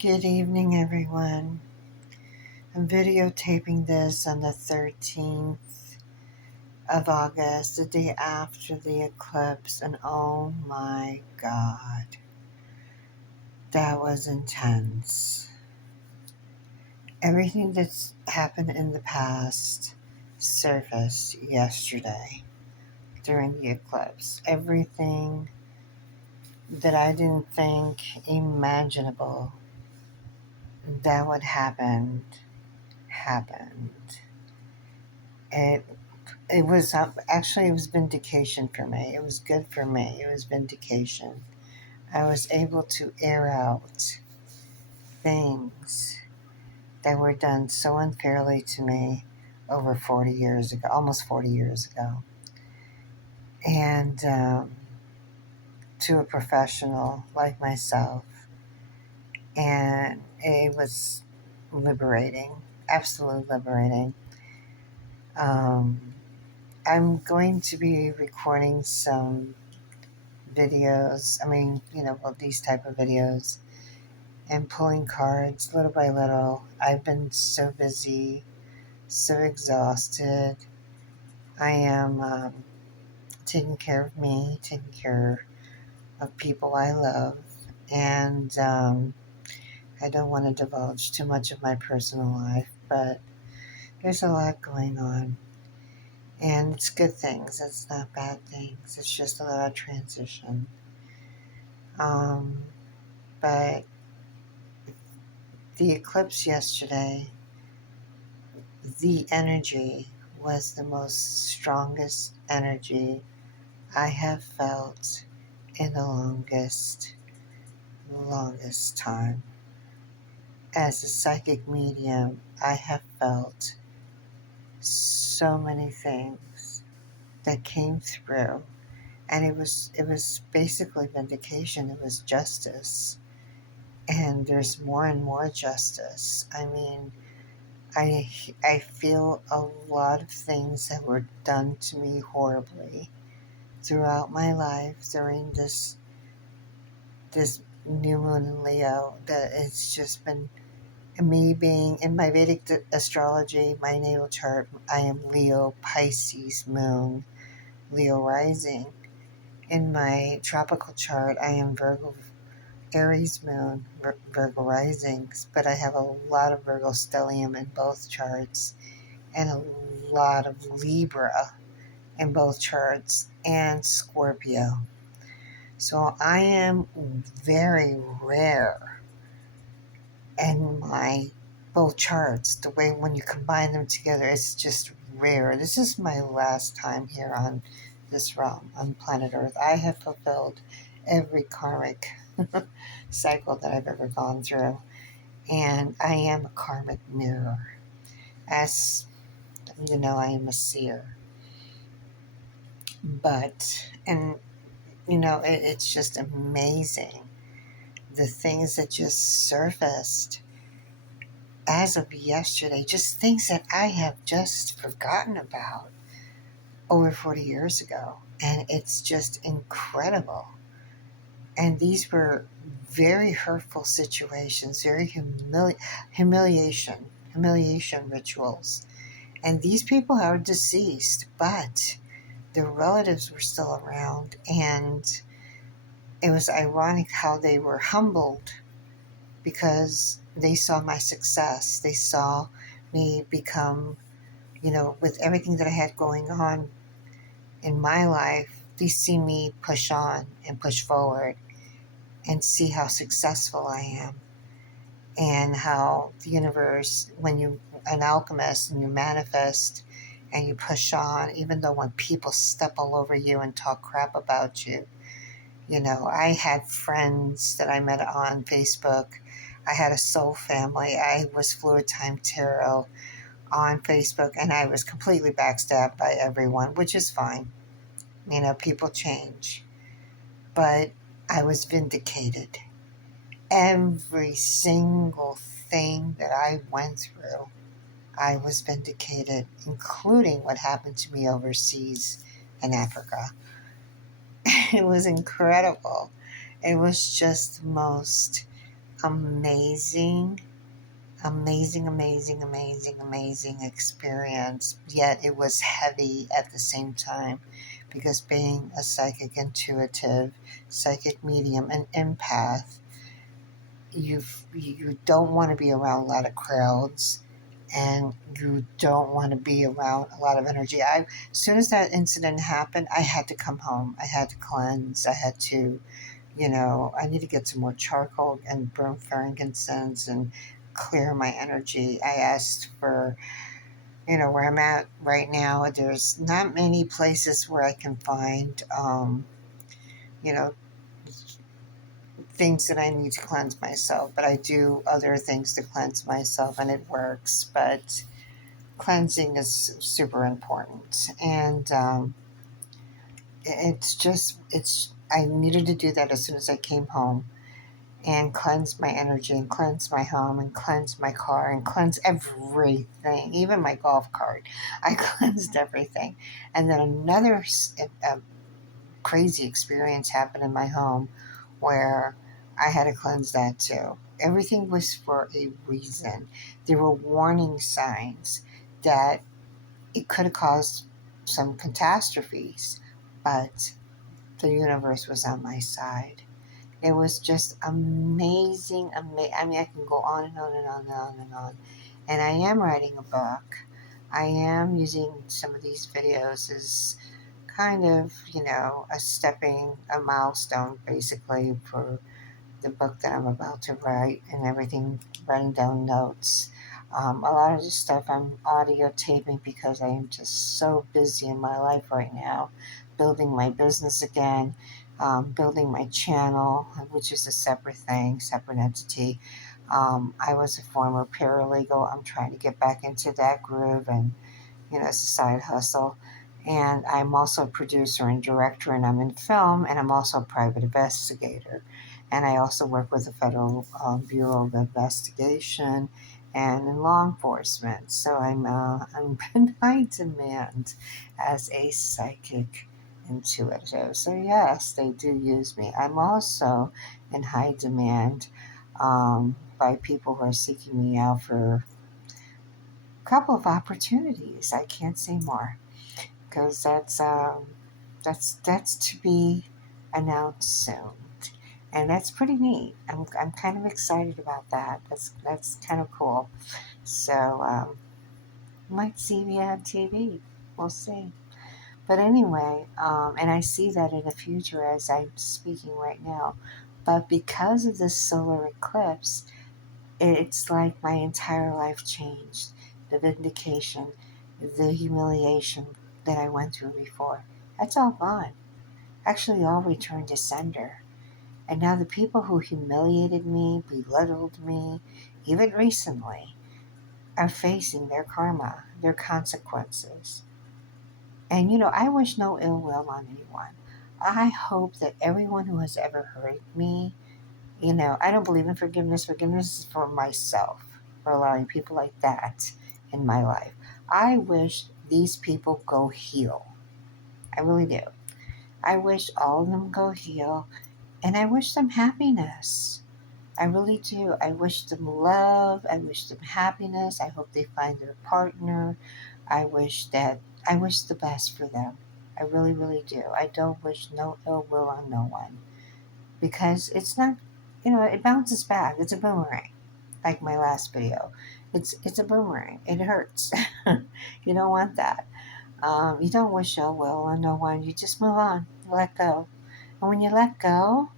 Good evening, everyone. I'm videotaping this on the 13th of August, the day after the eclipse, and oh my God, that was intense. Everything that's happened in the past surfaced yesterday during the eclipse. Everything that I didn't think imaginable that would happen happened. It It was actually it was vindication for me. It was good for me. It was vindication. I was able to air out things that were done so unfairly to me over 40 years ago, almost 40 years ago, and to a professional like myself. And it was liberating, absolutely liberating. Um, I'm going to be recording some videos. Well, these type of videos and pulling cards little by little. I've been so busy, so exhausted. I am taking care of me, taking care of people I love, and I don't want to divulge too much of my personal life, but there's a lot going on. And it's good things. It's not bad things. It's just a lot of transition. But the eclipse yesterday, the energy was the most strongest energy I have felt in the longest time. As a psychic medium, I have felt so many things that came through, and it was basically vindication. It was justice, and there's more and more justice. I feel a lot of things that were done to me horribly throughout my life during this new moon in Leo. That it's just been me being in my Vedic astrology, my natal chart. I am Leo Pisces moon, Leo rising. In my tropical chart, I am Virgo Aries moon, Virgo risings, but I have a lot of Virgo stellium in both charts and a lot of Libra in both charts and Scorpio. So I am very rare in my both charts. The way when you combine them together, it's just rare. This is my last time here on this realm, on planet Earth. I have fulfilled every karmic cycle that I've ever gone through. And I am a karmic mirror. As you know, I am a seer. It's just amazing the things that just surfaced as of yesterday, just things that I have just forgotten about over 40 years ago. And it's just incredible. And these were very hurtful situations, very humiliation rituals. And these people are deceased, but their relatives were still around. And it was ironic how they were humbled because they saw my success. They saw me become, with everything that I had going on in my life, they see me push on and push forward and see how successful I am and how the universe, when you're an alchemist and you manifest and you push on, even though when people step all over you and talk crap about you. I had friends that I met on Facebook. I had a soul family. I was Fluid Time Tarot on Facebook, and I was completely backstabbed by everyone, which is fine. People change. But I was vindicated. Every single thing that I went through, I was vindicated, including what happened to me overseas in Africa. It was incredible. It was just the most amazing, amazing experience. Yet it was heavy at the same time because being a psychic intuitive, psychic medium, and empath, you don't want to be around a lot of crowds, and you don't want to be around a lot of energy. As soon as that incident happened, I had to come home. I had to cleanse. I had to, I need to get some more charcoal and burn frankincense and clear my energy. I asked for, where I'm at right now, there's not many places where I can find, you know, things that I need to cleanse myself, but I do other things to cleanse myself and it works. But cleansing is super important. And I needed to do that as soon as I came home and cleanse my energy and cleanse my home and cleanse my car and cleanse everything, even my golf cart. I cleansed everything. And then another crazy experience happened in my home where I had to cleanse that too. Everything was for a reason. There were warning signs that it could have caused some catastrophes, but the universe was on my side. It was just amazing. I mean, I can go on and on and on and on and on. And I am writing a book. I am using some of these videos as kind of, a milestone basically for the book that I'm about to write and everything, writing down notes. A lot of the stuff I'm audio taping because I am just so busy in my life right now, building my business again, building my channel, which is a separate thing, separate entity. I was a former paralegal. I'm trying to get back into that groove and it's a side hustle. And I'm also a producer and director, and I'm in film, and I'm also a private investigator. And I also work with the Federal Bureau of Investigation and in law enforcement. So I'm in high demand as a psychic intuitive. So yes, they do use me. I'm also in high demand by people who are seeking me out for couple of opportunities. I can't say more because that's to be announced soon, and that's pretty neat. I'm kind of excited about that. That's kind of cool. So you might see me on TV. We'll see. But anyway, and I see that in the future as I'm speaking right now. But because of this solar eclipse, it's like my entire life changed. The vindication, the humiliation that I went through before, that's all gone. Actually, all returned to sender. And now the people who humiliated me, belittled me, even recently, are facing their karma, their consequences. And I wish no ill will on anyone. I hope that everyone who has ever hurt me, I don't believe in forgiveness. Forgiveness is for myself, for allowing people like that in my life. I wish these people go heal. I really do. I wish all of them go heal, and I wish them happiness. I really do. I wish them love. I wish them happiness. I hope they find their partner. I wish the best for them. I really, really do. I don't wish no ill will on no one because it's not, it bounces back. It's a boomerang, like my last video. It's a boomerang. It hurts. You don't want that. You don't wish ill will on no one. You just move on. You let go. And when you let go,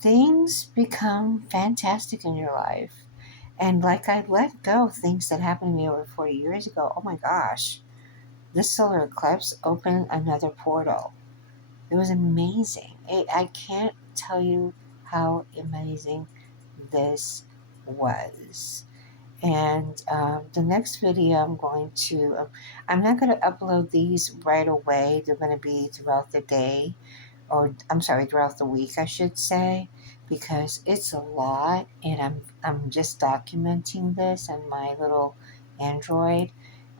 things become fantastic in your life. And like I let go of things that happened to me over 40 years ago. Oh my gosh. This solar eclipse opened another portal. It was amazing. I can't tell you how amazing this was. And the next video I'm not going to upload these right away. They're going to be throughout the day, or I'm sorry, throughout the week, I should say, because it's a lot, and I'm just documenting this on my little Android,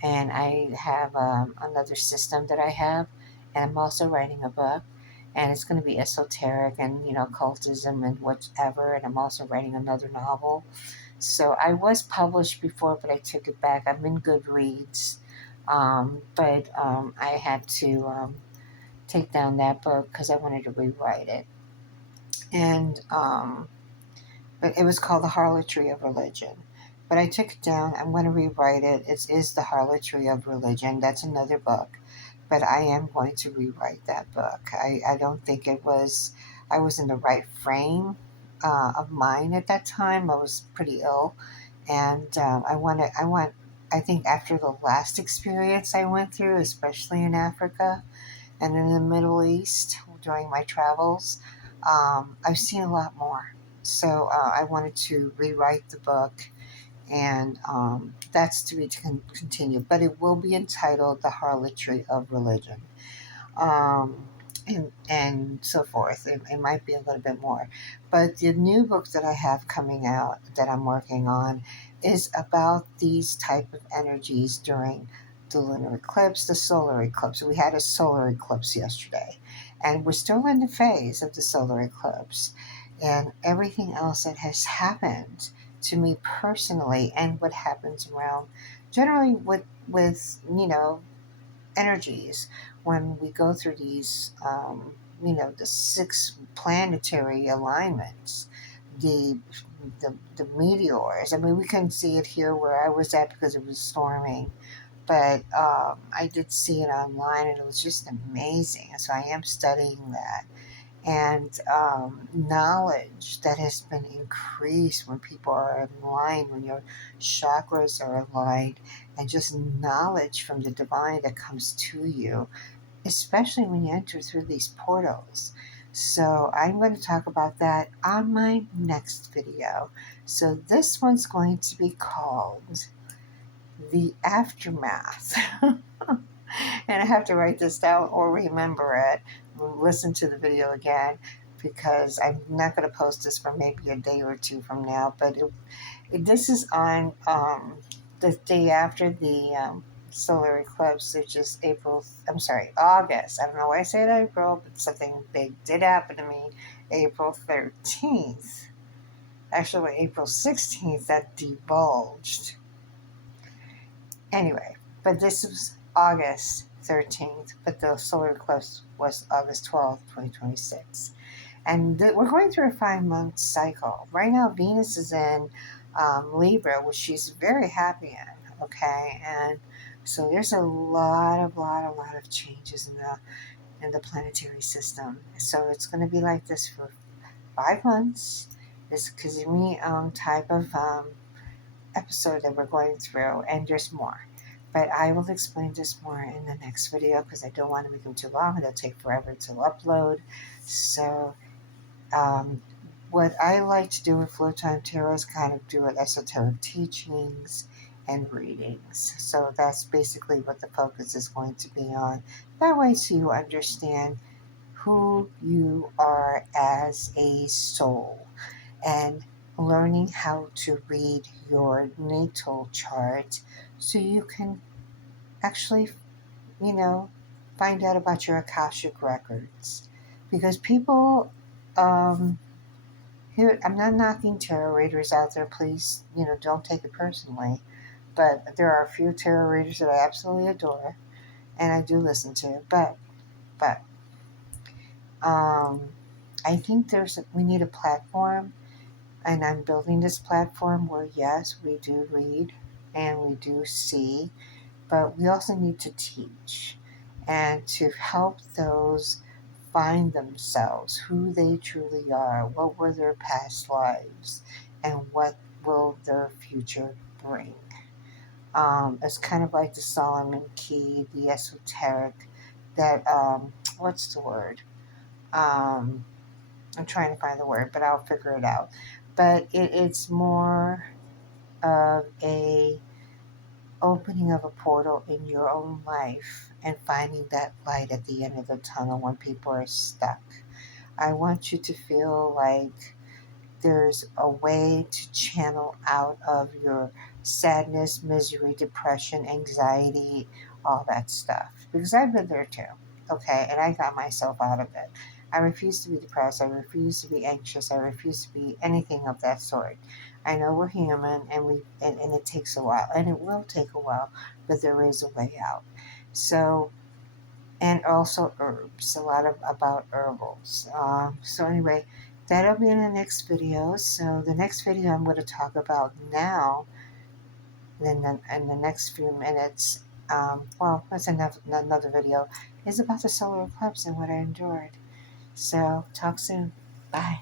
and I have another system that I have, and I'm also writing a book, and it's going to be esoteric and, occultism and whatever. And I'm also writing another novel. So I was published before, but I took it back. I'm in Goodreads, but I had to take down that book because I wanted to rewrite it. And but it was called The Harlotry of Religion. But I took it down. I'm going to rewrite it. It is The Harlotry of Religion. That's another book. But I am going to rewrite that book. I don't think I was in the right frame of mind at that time. I was pretty ill. And I think after the last experience I went through, especially in Africa and in the Middle East during my travels, I've seen a lot more. So I wanted to rewrite the book, and that's to be continued. But it will be entitled The Harlotry of Religion, um, and so forth. It might be a little bit more. But the new book that I have coming out that I'm working on is about these type of energies during the lunar eclipse, the solar eclipse. We had a solar eclipse yesterday, and we're still in the phase of the solar eclipse, and everything else that has happened to me personally, and what happens around generally with energies when we go through these, the six planetary alignments, the, the meteors. I mean, we couldn't see it here where I was at because it was storming, but I did see it online and it was just amazing. So I am studying that. And knowledge that has been increased when people are aligned, when your chakras are aligned, and just knowledge from the divine that comes to you, especially when you enter through these portals. So I'm going to talk about that on my next video. So this one's going to be called The Aftermath. And I have to write this down or remember it, listen to the video again, because I'm not going to post this for maybe a day or two from now. But this is on the day after the solar eclipse, which is August. I don't know why I said April, but something big did happen to me. April 13th. Actually, April 16th, that divulged. Anyway, but this was August 13th, but the solar eclipse was August 12th, 2026. And we're going through a 5 month cycle. Right now, Venus is in Libra, which she's very happy in, okay? And so there's a lot of changes in the planetary system. So it's going to be like this for 5 months. This Kazumi type of episode that we're going through, and there's more. But I will explain this more in the next video because I don't want to make them too long. It'll take forever to upload. So, what I like to do with Flow Time Tarot is kind of do esoteric teachings and readings. So that's basically what the focus is going to be on. That way, so you understand who you are as a soul, and learning how to read your natal chart so you can actually, you know, find out about your Akashic records. Because people, um, here, I'm not knocking tarot readers out there, please, don't take it personally. But there are a few tarot readers that I absolutely adore and I do listen to. But, um, I think we need a platform, and I'm building this platform where, yes, we do read and we do see, but we also need to teach and to help those find themselves, who they truly are, what were their past lives, and what will their future bring. It's kind of like the Solomon Key, the esoteric, that, what's the word? Um, I'm trying to find the word, but I'll figure it out. But it's more of a opening of a portal in your own life and finding that light at the end of the tunnel when people are stuck. I want you to feel like there's a way to channel out of your sadness, misery, depression, anxiety, all that stuff. Because I've been there too, okay? And I got myself out of it. I refuse to be depressed. I refuse to be anxious. I refuse to be anything of that sort. I know we're human, and it takes a while, and it will take a while, but there is a way out. So, and also herbs, a lot of about herbals. So anyway, that'll be in the next video. So the next video I'm going to talk about now, then in the next few minutes, well, that's another video, is about the solar eclipse and what I endured. So talk soon. Bye.